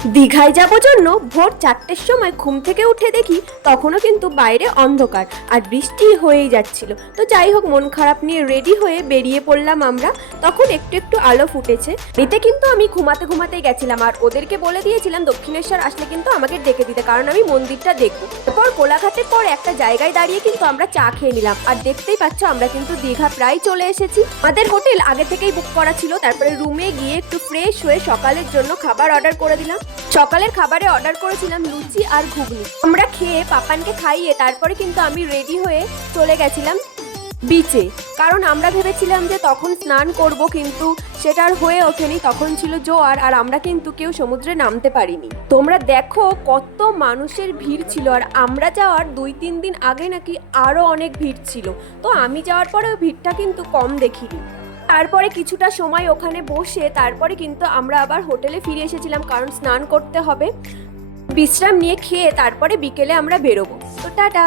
দীঘায় যাবো জন্য ভোর 4টের সময় ঘুম থেকে উঠে দেখি তখনও কিন্তু বাইরে অন্ধকার আর বৃষ্টি হয়েই যাচ্ছিল। তো যাই হোক, মন খারাপ নিয়ে রেডি হয়ে বেরিয়ে পড়লাম আমরা। তখন একটু একটু আলো ফুটেছে। এতে কিন্তু আমি ঘুমাতে ঘুমাতেই গেছিলাম আর ওদেরকে বলে দিয়েছিলাম দক্ষিণেশ্বর আসলে কিন্তু আমাকে ডেকে দিতে, কারণ আমি মন্দিরটা দেখবো। তারপর কোলাঘাটের পর একটা জায়গায় দাঁড়িয়ে কিন্তু আমরা চা খেয়ে নিলাম। আর দেখতেই পাচ্ছ আমরা কিন্তু দীঘা প্রায় চলে এসেছি। আমাদের হোটেল আগে থেকেই বুক করা ছিল। তারপরে রুমে গিয়ে একটু ফ্রেশ হয়ে সকালের জন্য খাবার অর্ডার করে দিলাম। সকালের খাবারে অর্ডার করেছিলাম লুচি আর ঘুগনি। আমরা খেয়ে পাপানকে খাইয়ে তারপরে কিন্তু আমি রেডি হয়ে চলে গেছিলাম বিচে, কারণ আমরা ভেবেছিলাম যে তখন স্নান করব, কিন্তু সেটা আর হয়ে ওঠেনি। তখন ছিল জোয়ার আর আমরা কিন্তু কেউ সমুদ্রে নামতে পারিনি। তোমরা দেখো কত মানুষের ভিড় ছিল, আর আমরা যাওয়ার 2-3 দিন আগে নাকি আরো অনেক ভিড় ছিল। তো আমি যাওয়ার পরেও ভিড়টা কিন্তু কম দেখিনি। তারপরে কিছুটা সময় ওখানে বসে তারপরে কিন্তু আমরা আবার হোটেলে ফিরে এসেছিলাম, কারণ স্নান করতে হবে। বিশ্রাম নিয়ে খেয়ে তারপরে বিকেলে আমরা বেরোবো। তো টাটা।